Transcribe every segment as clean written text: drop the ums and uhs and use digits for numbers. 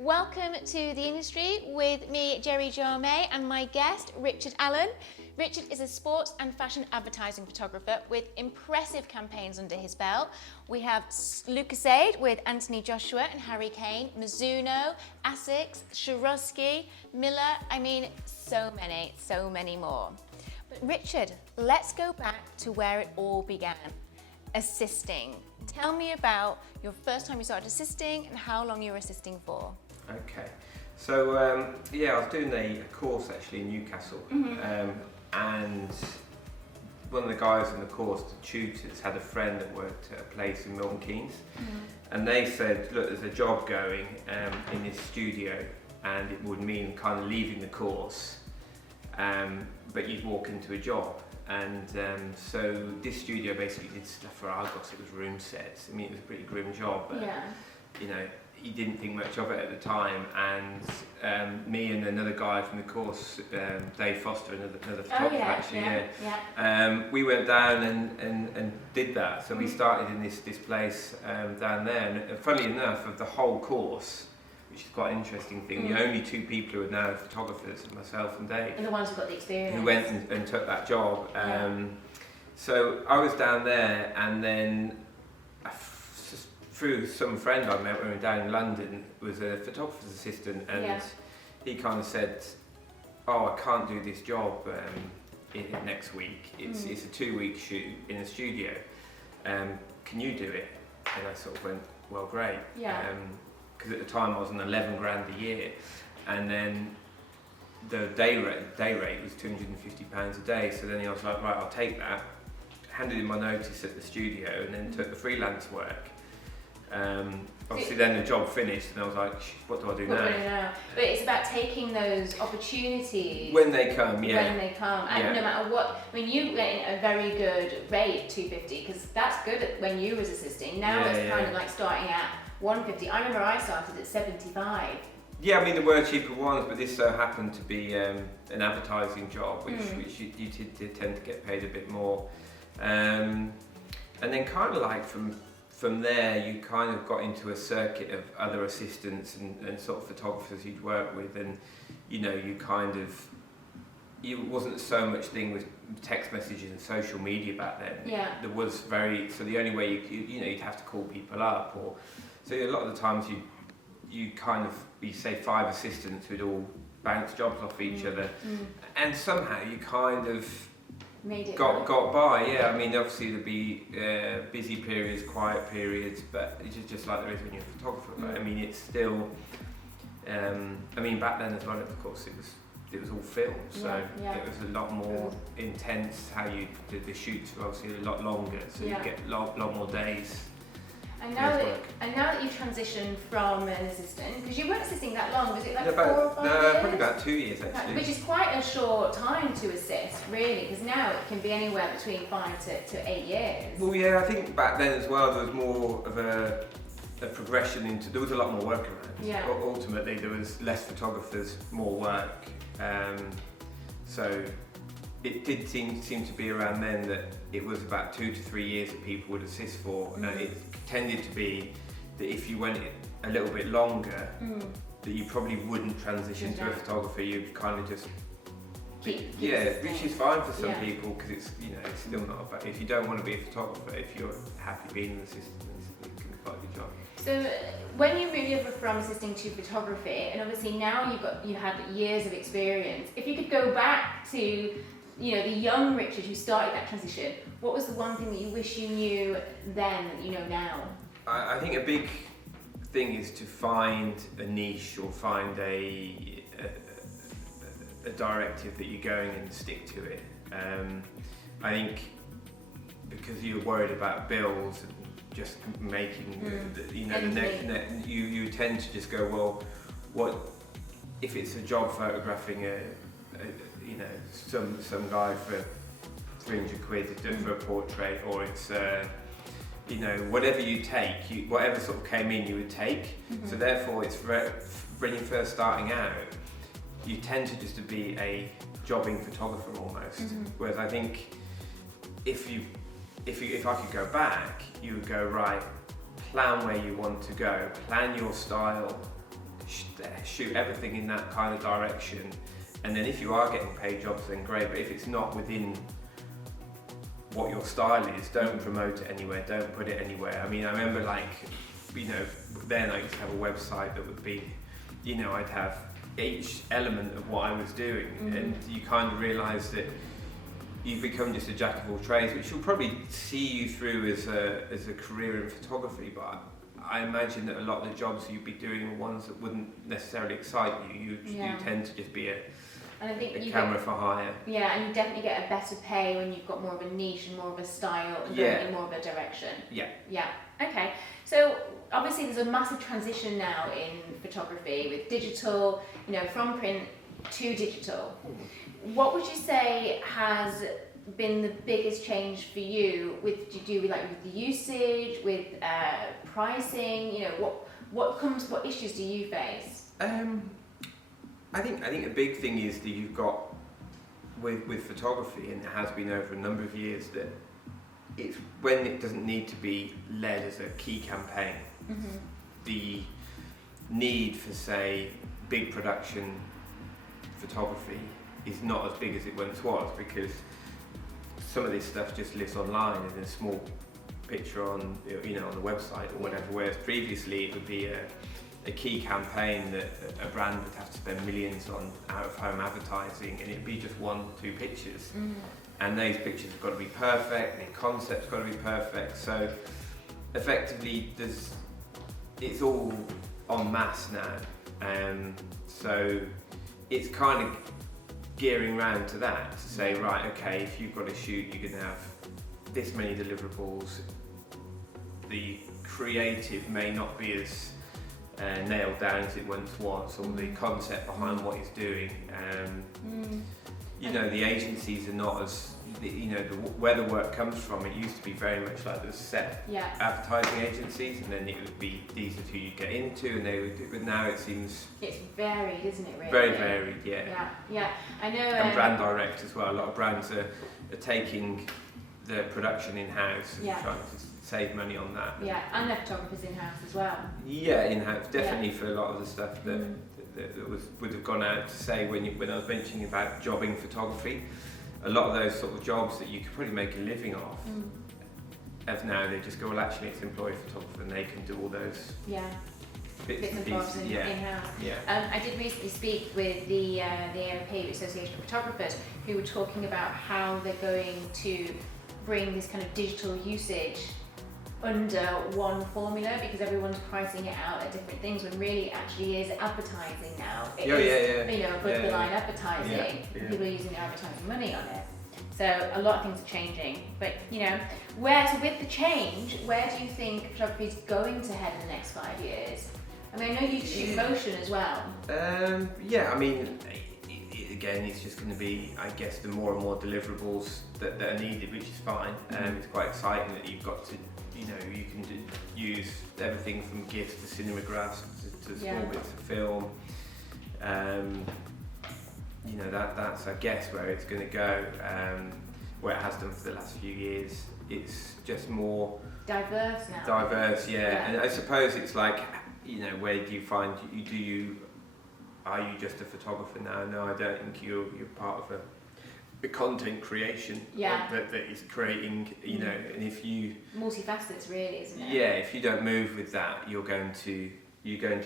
Welcome to the industry with me, Jerri Jarmeh, and my guest, Richard Allen. Richard is a sports and fashion advertising photographer with impressive campaigns under his belt. We have Lucozade with Anthony Joshua and Harry Kane, Mizuno, Asics, Swarovski, Miller, so many more. But Richard, let's go back to where it all began, assisting. Tell me about your first time you started assisting and how long you were assisting for. Okay, so I was doing a course actually in Newcastle, and one of the guys in the course, the tutors, had a friend that worked at a place in Milton Keynes, and they said, look, there's a job going in this studio, and it would mean kind of leaving the course, but you'd walk into a job. And so this studio basically did stuff for Argos. It was room sets. I mean, it was a pretty grim job, but you know, he didn't think much of it at the time. And me and another guy from the course, Dave Foster, another photographer, we went down and did that. So we started in this place down there. And funnily enough, of the whole course, which is quite an interesting thing, the only two people who are now photographers are myself and Dave. And the ones who got the experience. Who went and took that job. So I was down there, and then through some friend I met when we were down in London, was a photographer's assistant, and he kind of said, oh, I can't do this job next week. It's a 2-week shoot in a studio. Can you do it? And I sort of went, well, great. Because at the time I was on 11 grand a year, and then the day rate was £250 a day. So then I was like, right, I'll take that. Handed in my notice at the studio, and then took the freelance work. Obviously, then the job finished, and I was like, what do I do now? But it's about taking those opportunities when they come. When they come, and no matter what. I mean, you get a very good rate, 250, because that's good when you was assisting. Now it's kind of like starting at 150. I remember I started at 75. Yeah, I mean, there were cheaper ones, but this so happened to be an advertising job, which you did tend to get paid a bit more. And then kind of like from there, you kind of got into a circuit of other assistants and sort of photographers you'd work with, and you know, it wasn't so much thing with text messages and social media back then. There was so the only way you'd have to call people up, or so a lot of the times you say 5 assistants who'd all bounce jobs off each other, and somehow you kind of got by. I mean, obviously there'd be busy periods, quiet periods, but it's just like there is when you're a photographer. But I mean, it's still. I mean, back then as well, of course, it was all film, so it was a lot more intense. How you did the shoots were obviously a lot longer, so you get a lot more days. And now that you've transitioned from an assistant, because you weren't assisting that long, was it like 4 or 5 years? Probably about 2 years actually. Which is quite a short time to assist, really, because now it can be anywhere between 5 to 8 years. Well, yeah, I think back then as well there was more of a progression into. There was a lot more work around. Ultimately, there was less photographers, more work. So it did seem to be around then that it was about 2 to 3 years that people would assist for, and it tended to be that if you went a little bit longer, that you probably wouldn't transition to a photographer. You'd kind of just which is fine for some people, because it's it's still not about. If you don't want to be a photographer, if you're happy being an assistant, it can be quite a good job. So when you moved over from assisting to photography, and obviously now you had years of experience, if you could go back to the young Richard who started that transition, what was the one thing that you wish you knew then that you know now? I think a big thing is to find a niche, or find a directive that you're going and stick to it. I think because you're worried about bills and just making you tend to just go, well, what if it's a job photographing some guy for 300 quid for a portrait, or it's whatever you take, whatever sort of came in you would take. So therefore it's when you're first starting out, you tend to just to be a jobbing photographer almost. Whereas I think if I could go back, you would go, right, plan where you want to go, plan your style, shoot everything in that kind of direction. And then if you are getting paid jobs, then great. But if it's not within what your style is, don't promote it anywhere. Don't put it anywhere. I mean, I remember then I used to have a website that would be, I'd have each element of what I was doing, and you kind of realise that you've become just a jack of all trades, which will probably see you through as a career in photography. But I imagine that a lot of the jobs you'd be doing are ones that wouldn't necessarily excite you. You tend to just be a camera for hire. Yeah, and you definitely get a better pay when you've got more of a niche and more of a style and going in more of a direction. Yeah. Yeah. Okay. So obviously there's a massive transition now in photography with digital, from print to digital. What would you say has been the biggest change for you? With the usage, with pricing? What issues do you face? I think a big thing is that you've got with photography, and it has been over a number of years, that it's when it doesn't need to be led as a key campaign. The need for, say, big production photography is not as big as it once was, because some of this stuff just lives online in a small picture on on the website or whatever. Whereas previously it would be a key campaign that a brand would have to spend millions on out-of-home advertising, and it'd be just 1-2 pictures. And those pictures have got to be perfect, the concept's got to be perfect. So effectively it's all en masse now. So it's kind of gearing round to that, to say, right, okay, if you've got a shoot, you're going to have this many deliverables. The creative may not be as nailed down as it once was, or the concept behind what he's doing. The agencies are not as, where the work comes from, it used to be very much like there's set advertising agencies, and then it would be, these are who you get into, and they would do, but now it seems... It's varied, isn't it, really? Very varied, yeah. Yeah, I know... And brand direct as well. A lot of brands are taking the production in-house and trying to save money on that. Yeah, and their photographers in-house as well. Yeah, in-house, definitely for a lot of the stuff that would have gone out, to say, when I was mentioning about jobbing photography, a lot of those sort of jobs that you could probably make a living off, as now they just go, well, actually it's employed photographer and they can do all those bits and bobs in-house. I did recently speak with the AOP, Association of Photographers, who were talking about how they're going to bring this kind of digital usage under one formula, because everyone's pricing it out at different things, when really it actually is advertising now. It is, above the line advertising. People are using their advertising money on it. So a lot of things are changing. But with the change, where do you think photography is going to head in the next 5 years? I mean, I know you shoot motion as well. I mean, again, it's just going to be, I guess, the more and more deliverables that are needed, which is fine. It's quite exciting that you've got to, you can use everything from GIFs to cinemagraphs to small bits of film. That's, I guess, where it's going to go, where it has done for the last few years. It's just more diverse now. Diverse, and I suppose it's like, where do you find are you just a photographer now? No, I don't think you're part of a content creation that is creating, and if you... Multifaceted, really, isn't it? Yeah, if you don't move with that, you're going to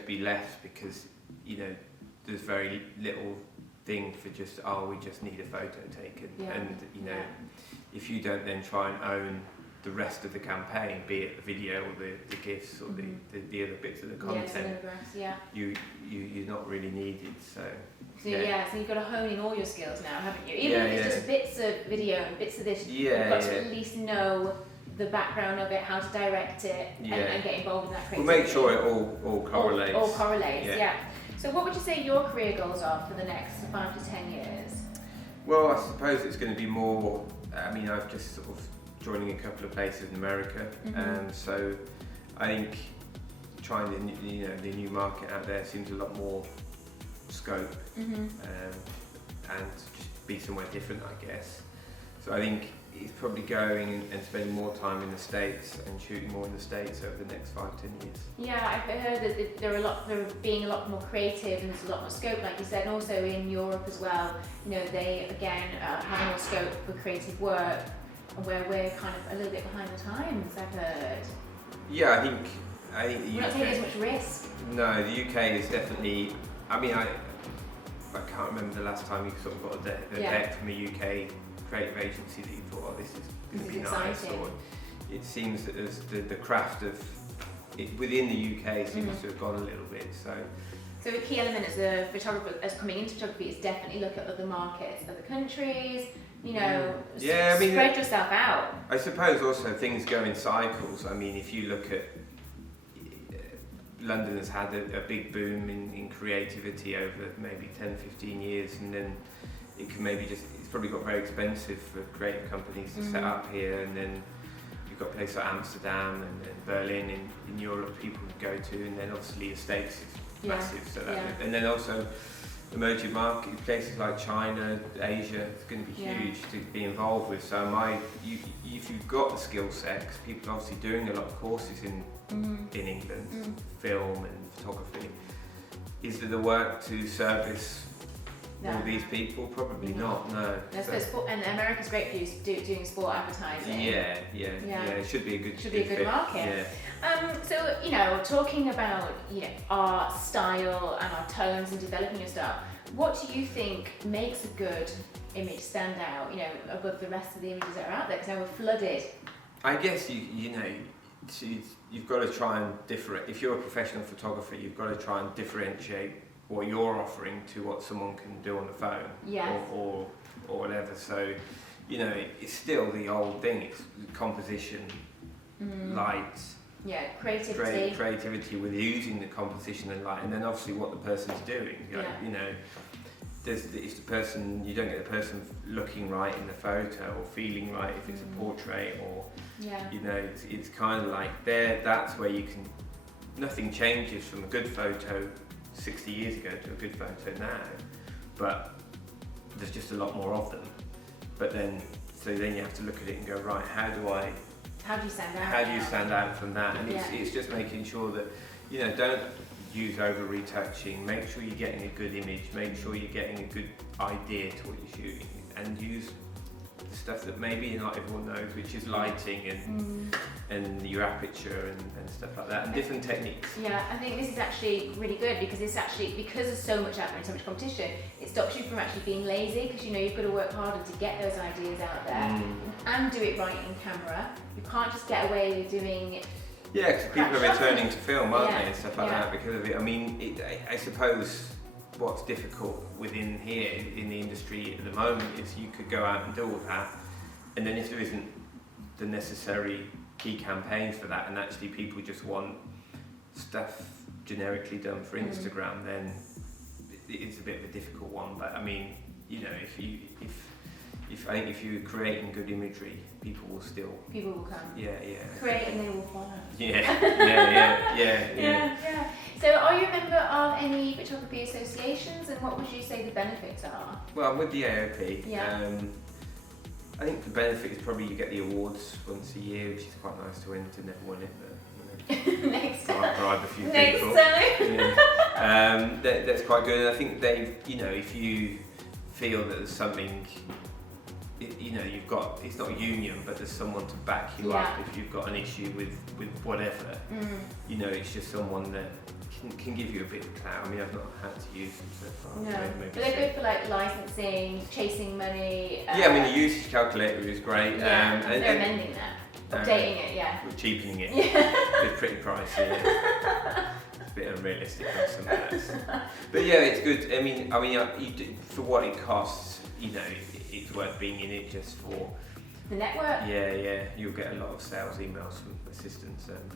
be left, because, there's very little thing for just, we just need a photo taken. And, if you don't then try and own the rest of the campaign, be it the video or the GIFs or the other bits of the content, you're not really needed. So you've got to hone in all your skills now, haven't you? Even if it's just bits of video and bits of this, you've got to at least know the background of it, how to direct it, and get involved in that creativity. We'll make sure it all correlates. All correlates, So what would you say your career goals are for the next 5 to 10 years? Well, I suppose it's going to be more, I've just sort of joining a couple of places in America, so I think trying the new market out there seems a lot more scope, and just be somewhere different, I guess. So I think he's probably going and spending more time in the States and shooting more in the States over the next 5-10 years. Yeah, I've heard that they're being a lot more creative and there's a lot more scope, like you said, and also in Europe as well. You know, they again have more scope for creative work, where we're kind of a little bit behind the times, I've heard. Yeah, I think the UK. We're not taking as much risk. No, the UK is definitely. I mean, I can't remember the last time you sort of got a deck from a UK creative agency that you thought, oh, this is going to be nice. Or it seems that there's the craft of it within the UK seems to have gone a little bit. So a key element as a photographer, as coming into photography, is definitely look at other markets, other countries. You know, spread yourself out. I suppose also things go in cycles. I mean, if you look at London has had a big boom in creativity over maybe 10-15 years, and then it can maybe it's probably got very expensive for creative companies to set up here, and then you've got places like Amsterdam and Berlin in Europe people go to, and then obviously the States is massive, so and then also emerging market places like China, Asia, it's going to be huge to be involved with. So if you've got the skill set, 'cause people are obviously doing a lot of courses in England, film and photography, is there the work to service all these people? Probably not. No. And America's great for you doing sport advertising. Yeah. It should be a good market. Yeah. So you know, talking about our style and our tones and developing your style, what do you think makes a good image stand out? You know, above the rest of the images that are out there, because now we're flooded. I guess you've got to try and differentiate. If you're a professional photographer, you've got to try and differentiate what you're offering to what someone can do on the phone or whatever. So, it's still the old thing. It's composition, lights, creativity with using the composition and light, and then obviously what the person's doing. If the person, you don't get the person looking right in the photo or feeling right if it's a portrait, or it's kind of like that's where you can. Nothing changes from a good photo 60 years ago to a good photo now, but there's just a lot more of them. But then you have to look at it and go, right, how do you stand out? How do you stand out from that? And it's just making sure that don't use over retouching. Make sure you're getting a good image. Make sure you're getting a good idea to what you're shooting, and use the stuff that maybe not everyone knows, which is lighting and your aperture and stuff like that, and different techniques. Yeah, I think this is actually really good because there's so much out there and so much competition, it stops you from actually being lazy, because you've got to work harder to get those ideas out there and do it right in camera. You can't just get away with doing because people are returning to film, aren't they, and stuff like that because of it. I mean, I suppose what's difficult within here in the industry at the moment is you could go out and do all that, and then if there isn't the necessary key campaigns for that, and actually people just want stuff generically done for Instagram, then it's a bit of a difficult one. But I mean, if you're creating good imagery, people will come. Create and they will follow. Yeah. So are you a member of any photography associations, and what would you say the benefits are? Well, I'm with the AOP. I think the benefit is probably you get the awards once a year, which is quite nice to win. To never win it, but next time. Bribe a few people. That's quite good. And I think if you feel that there's something, you've got, it's not a union, but there's someone to back you up if you've got an issue with whatever. It's just someone that can give you a bit of clout. I mean, I've not had to use them so far. No, but they're good for like licensing, chasing money. I mean, the usage calculator is great. And they're amending that, updating it. We're cheapening it. It's pretty pricey. It's a bit unrealistic on some of that. But it's good. I mean, for what it costs, it's worth being in it just for the network. You'll get a lot of sales emails from assistants, and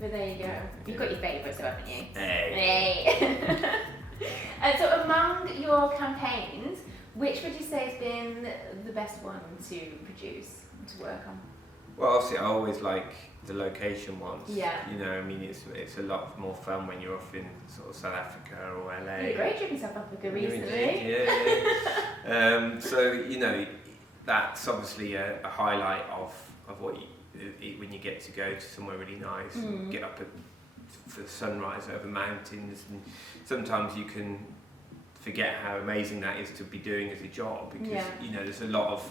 there you go. You've got your favourites, though, haven't you? Hey. So among your campaigns, which would you say has been the best one to produce and to work on? Well, obviously, I always like the location ones. It's a lot more fun when you're off in sort of South Africa or LA. You had a great trip in South Africa recently. that's obviously a highlight of what when you get to go to somewhere really nice, and get up for sunrise over mountains, and sometimes you can forget how amazing that is to be doing as a job, because there's a lot of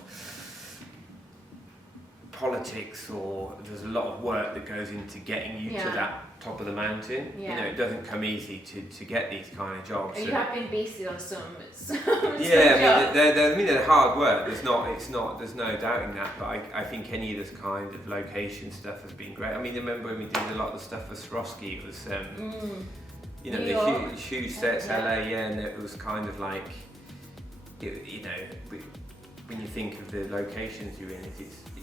politics, or there's a lot of work that goes into getting you to that top of the mountain. It doesn't come easy to get these kind of jobs. You have been beasted on some yeah, they're hard work. There's no doubting that. But I think any of this kind of location stuff has been great. I mean, I remember when we did a lot of the stuff for Swarovski. It was the huge sets, LA, and it was kind of like, when you think of the locations you're in,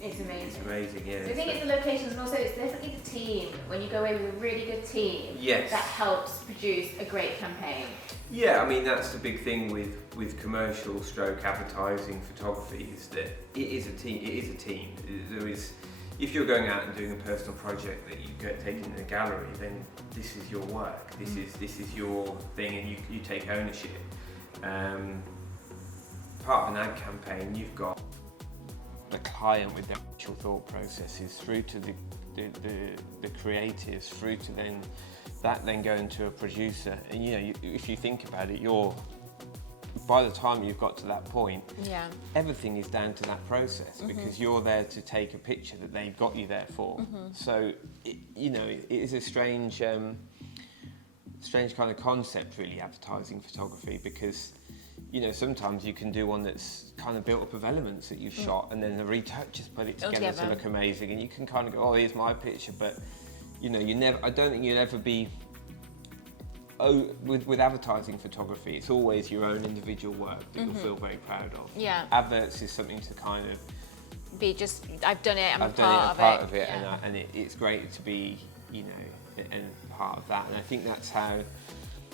it's amazing. It's amazing, yeah. So I think it's the locations, and also it's definitely the team. When you go away with a really good team, yes, that helps produce a great campaign. Yeah, I mean, that's the big thing with commercial stroke advertising photography, is that it is a team. It is a team. There is, if you're going out and doing a personal project that you get taken in a gallery, then this is your work. This is your thing, and you take ownership. Part of an ad campaign, you've got the client with their actual thought processes through to the creatives, through to then going to a producer. And if you think about it, by the time you've got to that point, everything is down to that process, because you're there to take a picture that they've got you there for. So it is a strange kind of concept, really, advertising photography, because sometimes you can do one that's kind of built up of elements that you've shot, and then the retouchers put it together to look amazing, and you can kind of go, oh, here's my picture, but I don't think you'll ever be, with advertising photography, it's always your own individual work that you'll feel very proud of. Yeah. Adverts is something to kind of be just, I've done it, I'm a part of it, yeah. and it's great to be, and part of that, and I think that's how,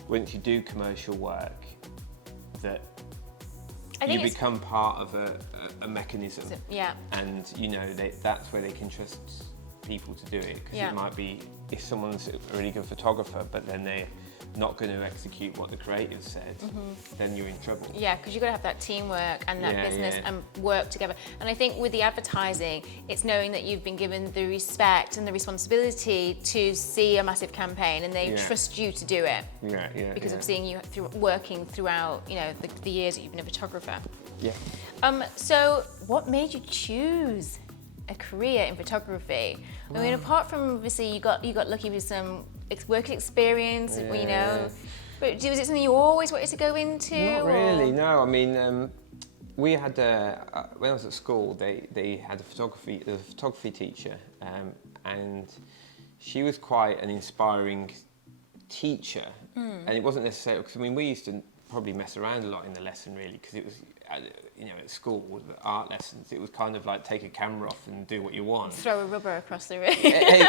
once you do commercial work, that you become part of a mechanism, and that's where they can trust people to do it, because it might be, if someone's a really good photographer but then they're not going to execute what the creative said, then you're in trouble. Yeah, because you've got to have that teamwork and that business and work together. And I think with the advertising, it's knowing that you've been given the respect and the responsibility to see a massive campaign, and they trust you to do it. Because of seeing you working throughout, the years that you've been a photographer. Yeah. So what made you choose a career in photography? I mean, apart from obviously you got lucky with some work experience, but was it something you always wanted to go into? Not really, no. I mean, we had when I was at school, they had a photography teacher, and she was quite an inspiring teacher, and it wasn't necessarily, because I mean, we used to probably mess around a lot in the lesson, really, because it was, at school with the art lessons, it was kind of like take a camera off and do what you want. Throw a rubber across the room.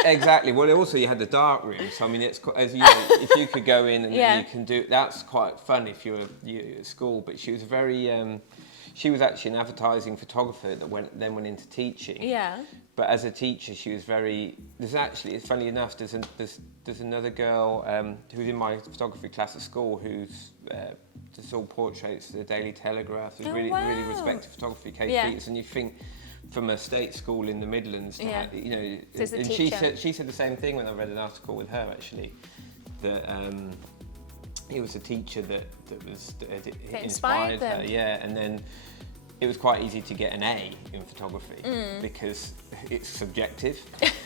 Exactly. Well, also you had the dark room, so I mean, it's if you could go in and you can do, that's quite fun if you're at school. But she was very, she was actually an advertising photographer that then went into teaching. Yeah. But as a teacher, she was very. There's actually, it's funny enough, there's another girl who's in my photography class at school who's just all portraits for the Daily Telegraph. Who's really respected photography, Kate Peters, and you think from a state school in the Midlands, to have, so and she said the same thing when I read an article with her actually, that it was a teacher that inspired her, and then it was quite easy to get an A in photography because it's subjective.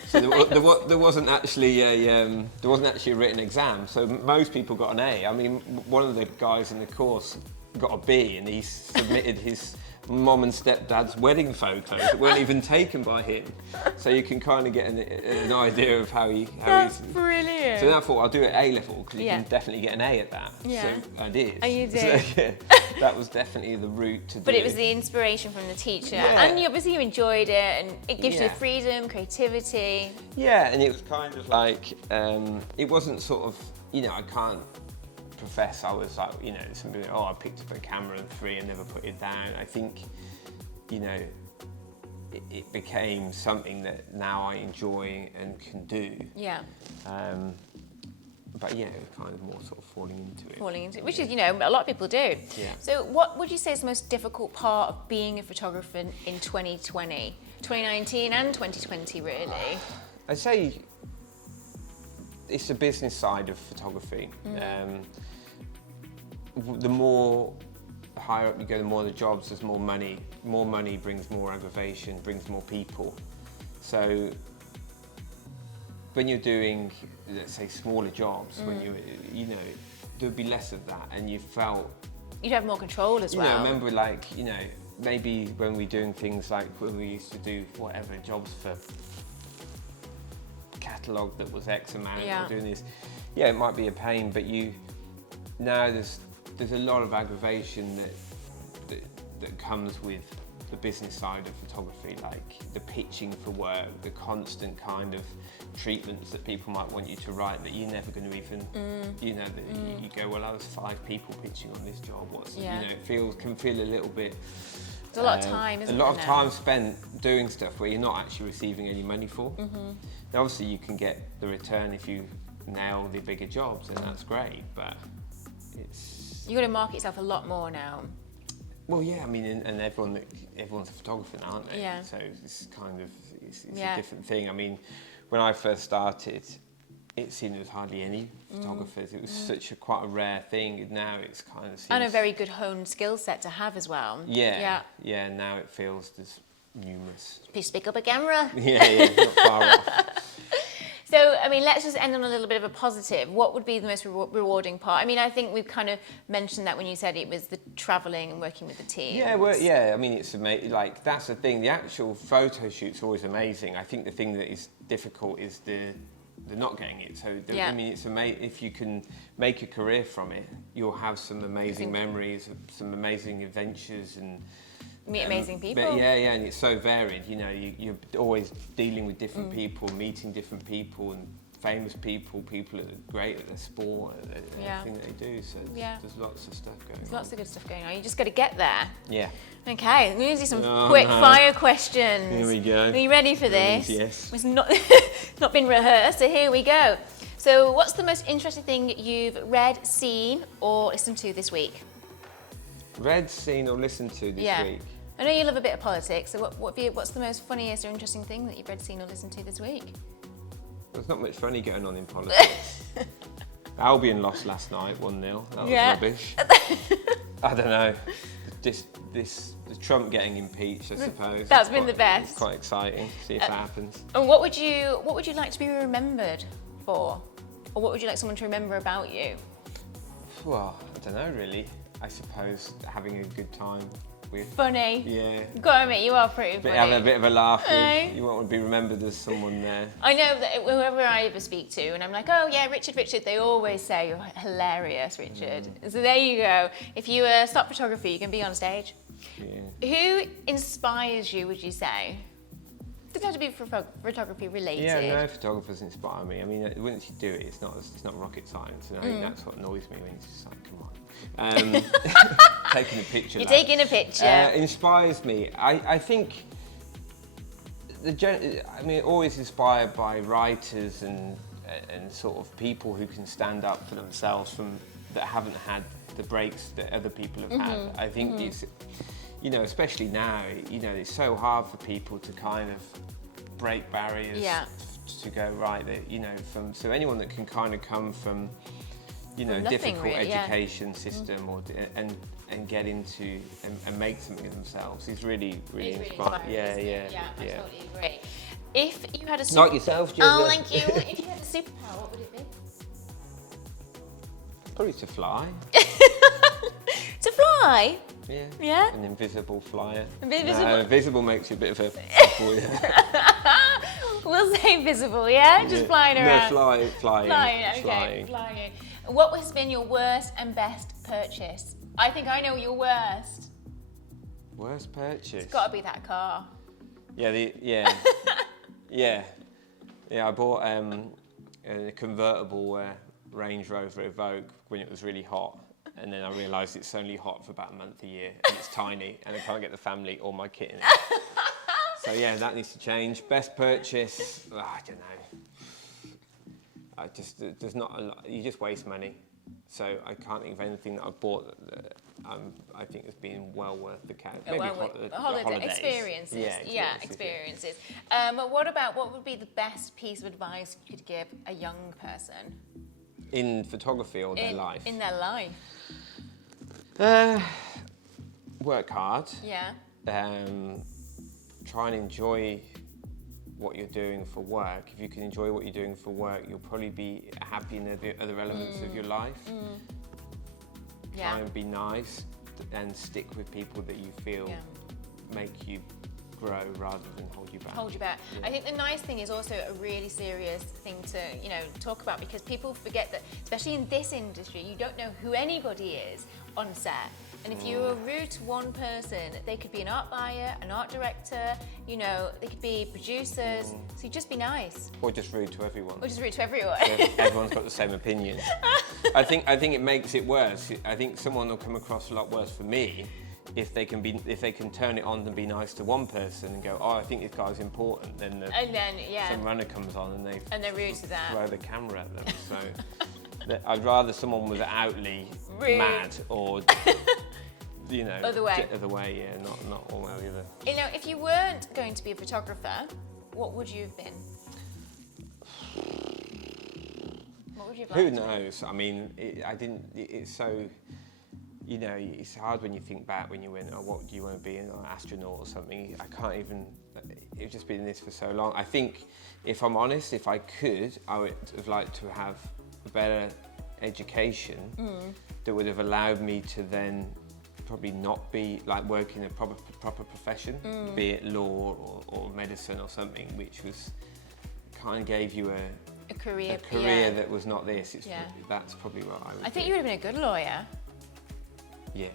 So there wasn't actually a written exam. So most people got an A. I mean, one of the guys in the course got a B, and he submitted his mum and stepdad's wedding photos that weren't even taken by him. So you can kind of get an idea of how That's he's. Brilliant. So then I thought I'll do it A level because you can definitely get an A at that. Yeah. So I did. Oh, you did. So, that was definitely the route to do. But it was the inspiration from the teacher, and obviously you enjoyed it, and it gives you the freedom, creativity. Yeah, and it was kind of like it wasn't sort of I can't profess I was like somebody I picked up a camera and and never put it down. I think it became something that now I enjoy and can do. Yeah. but yeah, it was kind of more sort of falling into it. Which is, you know, a lot of people do. Yeah. So what would you say is the most difficult part of being a photographer in 2020, 2019 and 2020 really? I'd say it's the business side of photography. The more higher up you go, the more the jobs, there's more money. More money brings more aggravation, brings more people. So when you're doing, let's say, smaller jobs, when you know, there'd be less of that, and you felt you'd have more control as well. You know, remember, like, you know, maybe when we're doing things like when we used to do whatever jobs for catalogue that was X amount, or doing this, yeah, it might be a pain, but now there's a lot of aggravation that comes with the business side of photography, like the pitching for work, the constant kind of treatments that people might want you to write that you're never going to even, you know, that you go, well, I was 5 people pitching on this job. You know, it can feel a little bit. It's a lot of time, isn't it? A lot of time spent doing stuff where you're not actually receiving any money for. Now, obviously, you can get the return if you nail the bigger jobs, and that's great, but it's. You've got to market yourself a lot more now. Well, yeah, I mean, and everyone's a photographer now, aren't they? Yeah. So it's kind of it's a different thing. I mean, when I first started, it seemed there was hardly any photographers. It was such quite a rare thing. Now it's kind of and a very good honed skill set to have as well. Yeah. Now it feels there's numerous. Please pick up a camera. Yeah, not far off. So, I mean, let's just end on a little bit of a positive. What would be the most rewarding part? I mean, I think we've kind of mentioned that when you said it was the travelling and working with the team. Yeah, well, yeah. I mean, it's amazing. Like, that's the thing. The actual photo shoot's always amazing. I think the thing that is difficult is the not getting it. So, I mean, it's amazing. If you can make a career from it, you'll have some amazing memories, some amazing adventures, and meet amazing people. But yeah, and it's so varied. You know, you're always dealing with different people, meeting different people, and famous people that are great at their sport, at everything that they do. So there's lots of stuff going on. There's lots of good stuff going on. You just got to get there. Yeah. Okay, I'm going to do some quick fire questions. Here we go. Are you ready for this? Yes. It's not been rehearsed, so here we go. So, what's the most interesting thing you've read, seen, or listened to this week? Read, seen, or listened to this week? I know you love a bit of politics, so what's the most funniest or interesting thing that you've read, seen, or listened to this week? There's not much funny going on in politics. Albion lost last night, 1-0. That was rubbish. I don't know. The Trump getting impeached, I suppose. That's been the best. Quite exciting. See if that happens. And what would you like to be remembered for, or what would you like someone to remember about you? Well, I don't know really. I suppose having a good time. Funny. Yeah. Gotta admit, you are pretty funny. Having a bit of a laugh. You want to be remembered as someone there. I know that whoever I ever speak to, and I'm like, oh yeah, Richard, they always say, you're hilarious, Richard. So there you go. If you stop photography, you can be on stage. Yeah. Who inspires you, would you say? It doesn't have to be photography related. Yeah, no photographers inspire me. I mean, once you do it, it's not rocket science. And I think that's what annoys me. I mean, it's just like, come on. Taking a picture. You're taking a picture. Inspires me. I think always inspired by writers and sort of people who can stand up for themselves that haven't had the breaks that other people have had. I think it's, you know, especially now, you know, it's so hard for people to kind of break barriers to go right. That, you know, so anyone that can kind of come from, you know, difficult education system and get into and make something of themselves is really inspiring. Yeah, I totally agree. If you had a not yourself, Jerri. Oh, thank you. If you had a superpower, what would it be? Probably to fly. To fly? Yeah. Yeah? An invisible flyer. Invisible? No, invisible makes you a bit of a... We'll say visible, yeah? Just flying around. No, flying. Okay, flying. Flying. What has been your worst and best purchase? I think I know your worst. Worst purchase? It's got to be that car. Yeah, I bought a convertible Range Rover Evoque when it was really hot. And then I realised it's only hot for about a month a year, and it's tiny, and I can't get the family or my kit in it. So yeah, that needs to change. Best purchase, I don't know. there's not a lot, you just waste money. So I can't think of anything that I've bought that I think has been well worth the cash. Maybe holiday experiences. Yeah, experiences. What would be the best piece of advice you could give a young person? In photography or their life? In their life. Work hard. Yeah. Try and enjoy what you're doing for work. If you can enjoy what you're doing for work, you'll probably be happy in the other elements of your life. Yeah. Try and be nice and stick with people that you feel make you grow rather than hold you back. Yeah. I think the nice thing is also a really serious thing to talk about, because people forget that, especially in this industry, you don't know who anybody is on set. And if you are rude to one person, they could be an art buyer, an art director, they could be producers. So you just be nice. Or just rude to everyone. So everyone's got the same opinion. I think it makes it worse. I think someone will come across a lot worse for me if they can turn it on and be nice to one person and go, oh, I think this guy's important. Then some runner comes on and they're rude to that. Throw the camera at them. So I'd rather someone was outly rude, mad, or other way, not one way or the other. If you weren't going to be a photographer, what would you have been? What would you have Who liked? knows? I mean, it's so, it's hard when you think back when you went, oh, what do you want to be, an astronaut or something? I can't even, it's just been this for so long. I think, if I'm honest, if I could, I would have liked to have a better education that would have allowed me to then probably not be like working a proper profession, be it law or medicine or something, which was kind of gave you a career that was not this. That's probably what I would. I think you would have been a good lawyer. Yeah.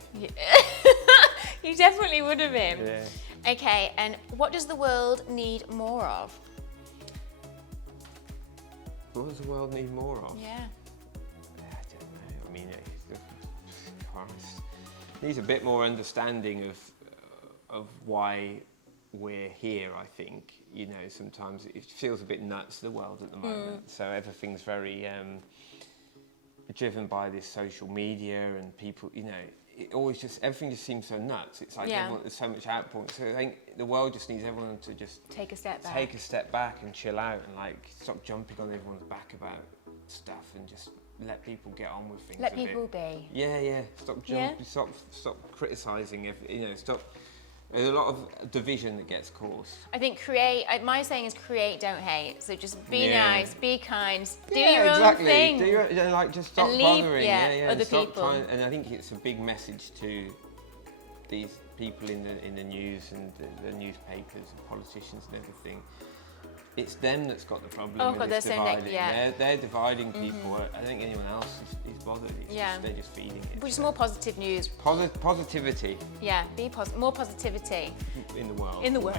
You definitely would have been. Yeah. Okay, and what does the world need more of? What does the world need more of? Yeah. I don't know. I mean, needs a bit more understanding of why we're here. I think sometimes it feels a bit nuts, the world at the moment. So everything's very driven by this social media and people. Everything just seems so nuts. It's like there's so much outpouring. So I think the world just needs everyone to just take a step back and chill out and stop jumping on everyone's back about stuff and just let people get on with things. Let people be. Yeah. Stop criticising. Stop. There's a lot of division that gets caused. I think my saying is create, don't hate. So just be nice, be kind, do your own thing. Just stop and bothering. Other people. And I think it's a big message to these people in the news and the newspapers and politicians and everything. It's them that's got the problem. Oh God, they're dividing. They're dividing people. I don't think anyone else is bothered. They're just feeding it. Which is more positive news. Positivity. Yeah, more positivity. In the world.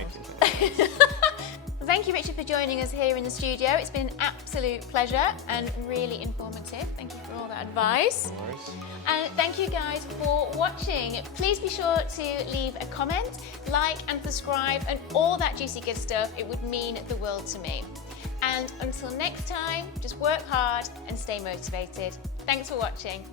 Thank you, Richard, for joining us here in the studio. It's been an absolute pleasure and really informative. Thank you for all that advice. No worries. And thank you guys for watching. Please be sure to leave a comment, like and subscribe and all that juicy good stuff. It would mean the world to me. And until next time, just work hard and stay motivated. Thanks for watching.